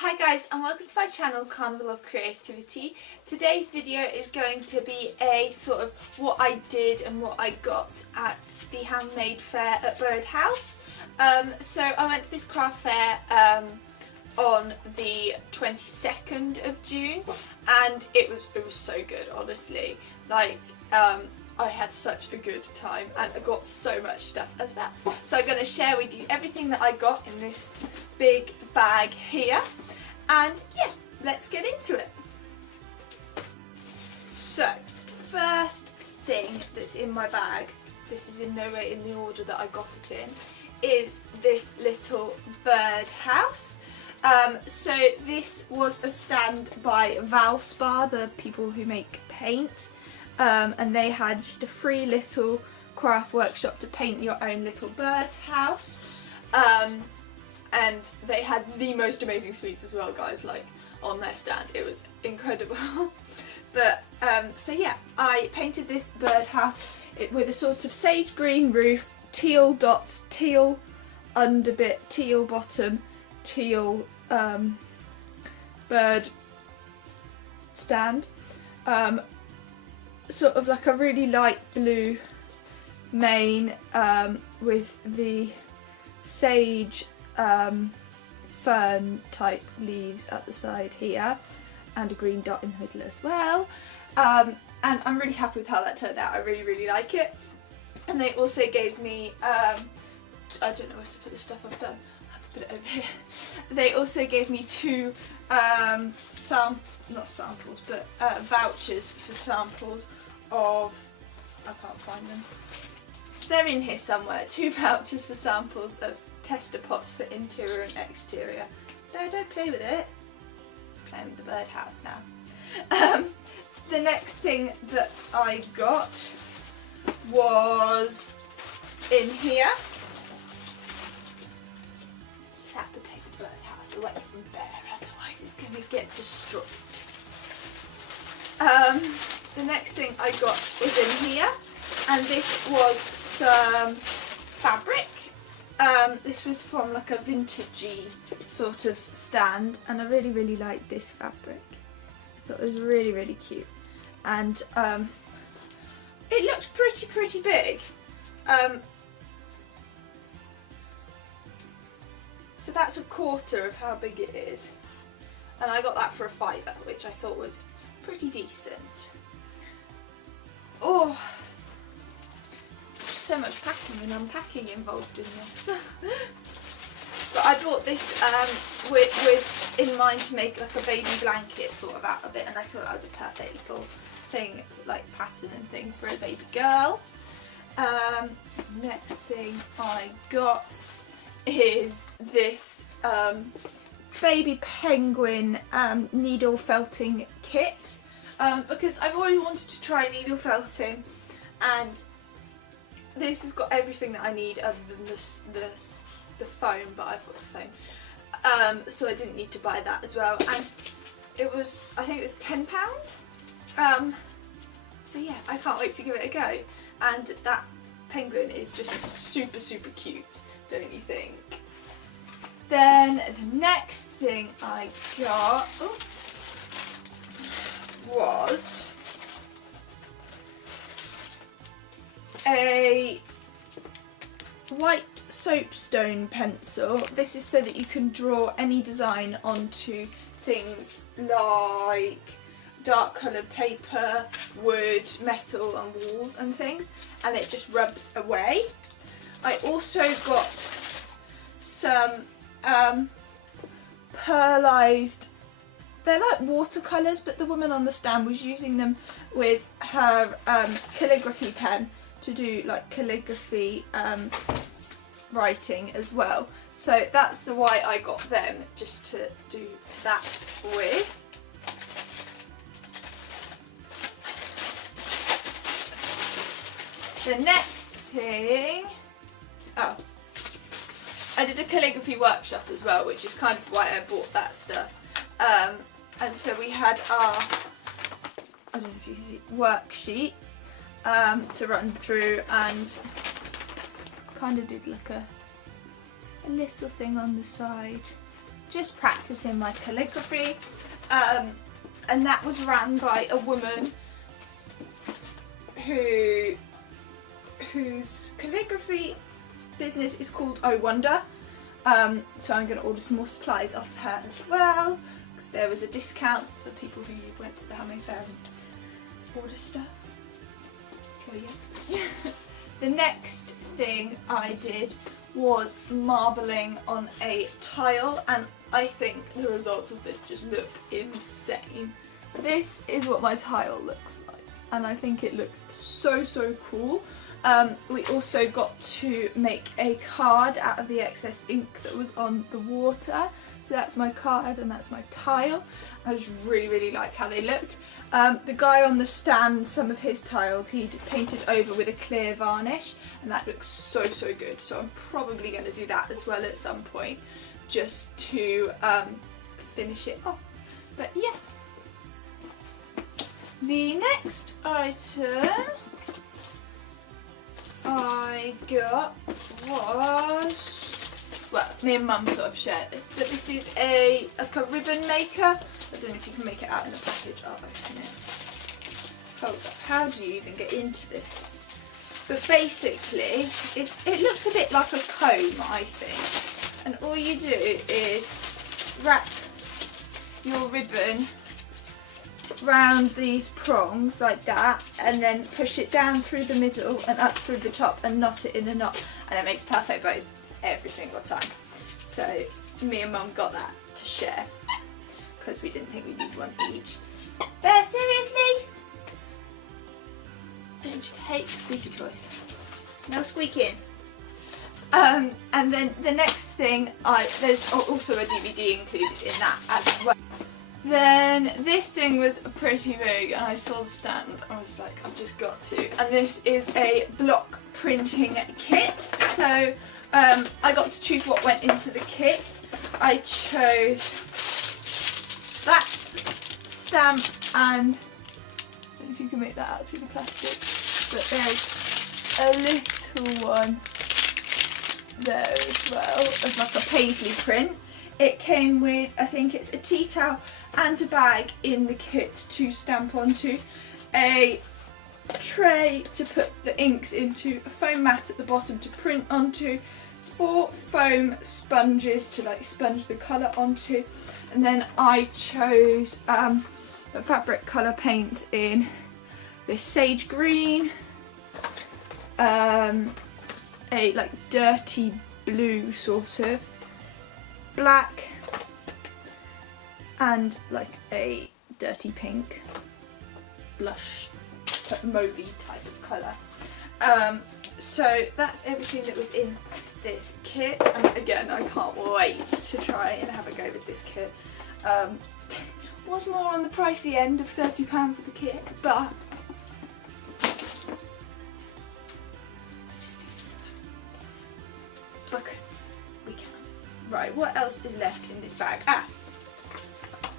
Hi guys, and welcome to my channel Carnival of Creativity. Today's video is going to be a sort of what I did and what I got at the Handmade fair at Birdhouse. So I went to this craft fair on the 22nd of June and it was so good, honestly. Like I had such a good time and I got so much stuff as well. So I'm going to share with you everything that I got in this big bag here. And yeah, let's get into it. So, first thing that's in my bag, this is in no way in the order that I got it in, is this little birdhouse. So this was a stand by Valspar, the people who make paint, and they had just a free little craft workshop to paint your own little birdhouse. And they had the most amazing sweets as well, guys, like on their stand. It was incredible. But so yeah, I painted this birdhouse with a sort of sage green roof, teal dots, teal underbit, teal bottom, teal bird stand, sort of like a really light blue mane with the sage fern type leaves at the side here and a green dot in the middle as well, and I'm really happy with how that turned out. I really like it. And they also gave me I don't know where to put the stuff I've done, I have to put it over here. They also gave me two not samples but vouchers for samples of, I can't find them, they're in here somewhere, two vouchers for samples of tester pots for interior and exterior. No, don't play with it. I'm playing with the birdhouse now. The next thing that I got was in here. Just have to take the birdhouse away from there, otherwise it's going to get destroyed. The next thing I got was in here, and this was some fabric. This was from like a vintagey sort of stand, and I really liked this fabric. I thought it was really cute, and it looked pretty big. So that's a quarter of how big it is, and I got that for $5, which I thought was pretty decent. Oh, so much packing and unpacking involved in this. But I bought this with in mind to make like a baby blanket sort of out of it, and I thought that was a perfect little thing, like pattern and thing for a baby girl. Next thing I got is this baby penguin needle felting kit, because I've always wanted to try needle felting, and this has got everything that I need other than the foam, but I've got the foam, so I didn't need to buy that as well. And it was, I think it was £10. So yeah, I can't wait to give it a go. And that penguin is just super cute, don't you think? Then the next thing I got was a white soapstone pencil. This is so that you can draw any design onto things like dark coloured paper, wood, metal and walls and things, and it just rubs away. I also got some pearlized, they're like watercolours, but the woman on the stand was using them with her calligraphy pen to do like calligraphy writing as well. So that's the why I got them, just to do that with. The next thing, oh, I did a calligraphy workshop as well, which is kind of why I bought that stuff. And so we had our, I don't know if you can see, worksheets to run through, and kind of did like a little thing on the side just practicing my calligraphy, and that was ran by a woman whose calligraphy business is called I Wonder. So I'm going to order some more supplies off her as well, because there was a discount for people who went to the Handmade fair and order stuff. So yeah. The next thing I did was marbling on a tile, and I think the results of this just look insane. This is what my tile looks like, and I think it looks so cool. We also got to make a card out of the excess ink that was on the water. So that's my card and that's my tile. I just really like how they looked. The guy on the stand, some of his tiles he'd painted over with a clear varnish, and that looks so good. So I'm probably going to do that as well at some point, just to finish it off. But yeah. The next item I got was, well, me and Mum sort of shared this, but this is like a ribbon maker. I don't know if you can make it out in the package. I'll open it. Hold up, how do you even get into this? But basically, it looks a bit like a comb, I think. And all you do is wrap your ribbon round these prongs like that, and then push it down through the middle and up through the top and knot it in a knot, and it makes perfect bows every single time. So me and Mum got that to share because we didn't think we needed one each. But seriously, don't just hate squeaky toys. No squeaking. And then the next thing, there's also a DVD included in that as well. Then this thing was pretty big, and I saw the stand, I was like, I've just got to. And this is a block printing kit. So I got to choose what went into the kit. I chose that stamp, and I don't know if you can make that out through the plastic, but there's a little one there as well, as like a paisley print. It came with, I think it's a tea towel and a bag in the kit to stamp onto, a tray to put the inks into, a foam mat at the bottom to print onto, 4 foam sponges to like sponge the colour onto, and then I chose the fabric colour paint in this sage green, a like dirty blue sort of, black, and like a dirty pink blush mauvey type of colour. So that's everything that was in this kit, and again I can't wait to try and have a go with this kit. Was more on the pricey end of £30 for the kit, but because we can. Right, what else is left in this bag?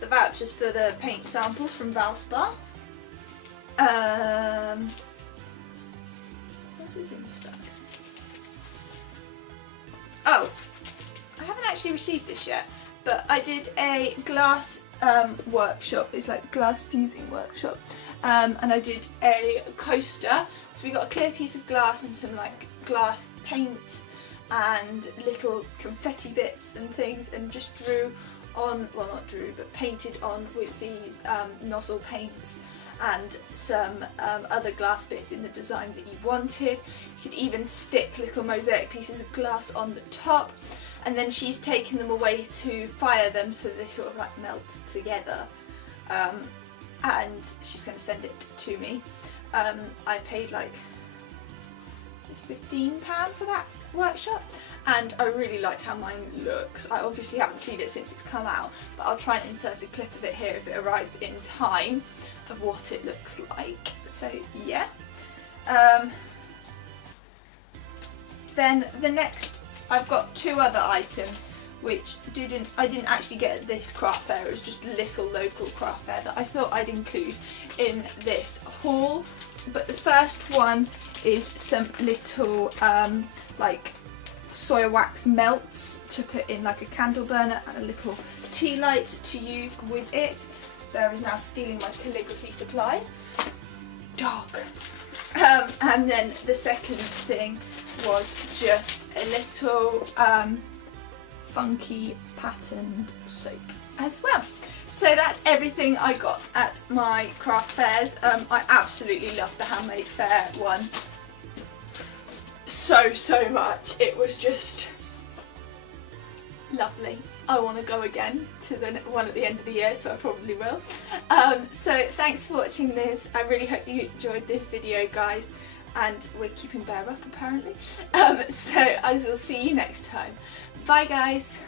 The vouchers for the paint samples from Valspar. What else is in this bag? Oh, I haven't actually received this yet, but I did a glass workshop. It's like glass fusing workshop, and I did a coaster. So we got a clear piece of glass and some like glass paint and little confetti bits and things, and just drew on, well not drew, but painted on with these nozzle paints and some other glass bits in the design that you wanted. You could even stick little mosaic pieces of glass on the top, and then she's taken them away to fire them so they sort of like melt together, and she's going to send it to me. I paid like £15 for that workshop, and I really liked how mine looks. I obviously haven't seen it since it's come out, but I'll try and insert a clip of it here if it arrives in time of what it looks like. So yeah. Then the next, I've got 2 other items which I didn't actually get at this craft fair. It was just a little local craft fair that I thought I'd include in this haul. But the first one is some little like soy wax melts to put in like a candle burner and a little tea light to use with it. There is now stealing my calligraphy supplies. Dog. And then the second thing was just a little funky patterned soap as well. So that's everything I got at my craft fairs. I absolutely loved the Handmade Fair one so much. It was just lovely. I want to go again to the one at the end of the year, so I probably will. So thanks for watching this. I really hope you enjoyed this video, guys, and we're keeping Bear up apparently. So I will see you next time. Bye guys.